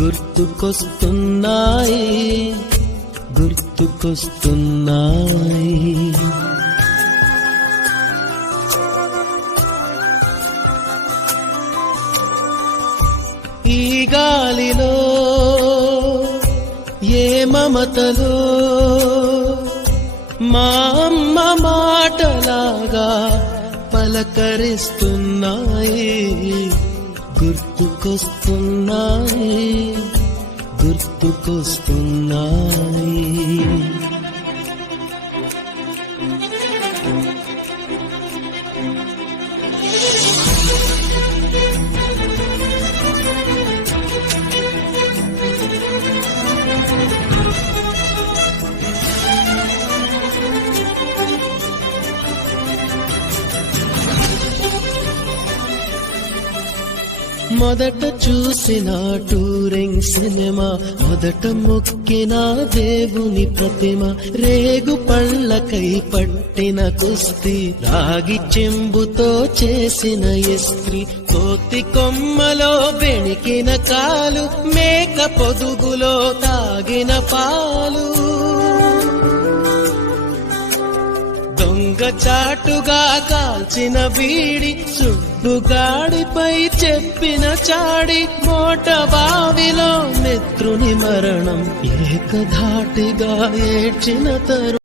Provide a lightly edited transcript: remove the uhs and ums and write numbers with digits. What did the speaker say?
గుర్తుకొస్తున్నాయి గుర్తుకొస్తున్నాయి ఈ గాలిలో ఏ మమతలో మా అమ్మ మాటలాగా పలకరిస్తున్నాయి గుర్తుకొస్తున్నాయి గుర్తుకొస్తున్నాయి మొదట చూసిన టూరింగ్ సినిమా, మొదట మొక్కిన దేవుని ప్రతిమ, రేగు పళ్ళకై పట్టిన కుస్తీ, రాగి చెంబుతో చేసిన ఇస్త్రీ, కోతి కొమ్మలో బెణికిన కాలు, మేక పొదుగులో తాగిన పాలు, దొంగ చాటుగా కాల్చిన బీడి, సుబ్బుగాడిపై చెప్పిన చాడి, మోట బావిలో మిత్రుని మరణం, ఏకధాటిగా ఏడ్చిన తరుణం.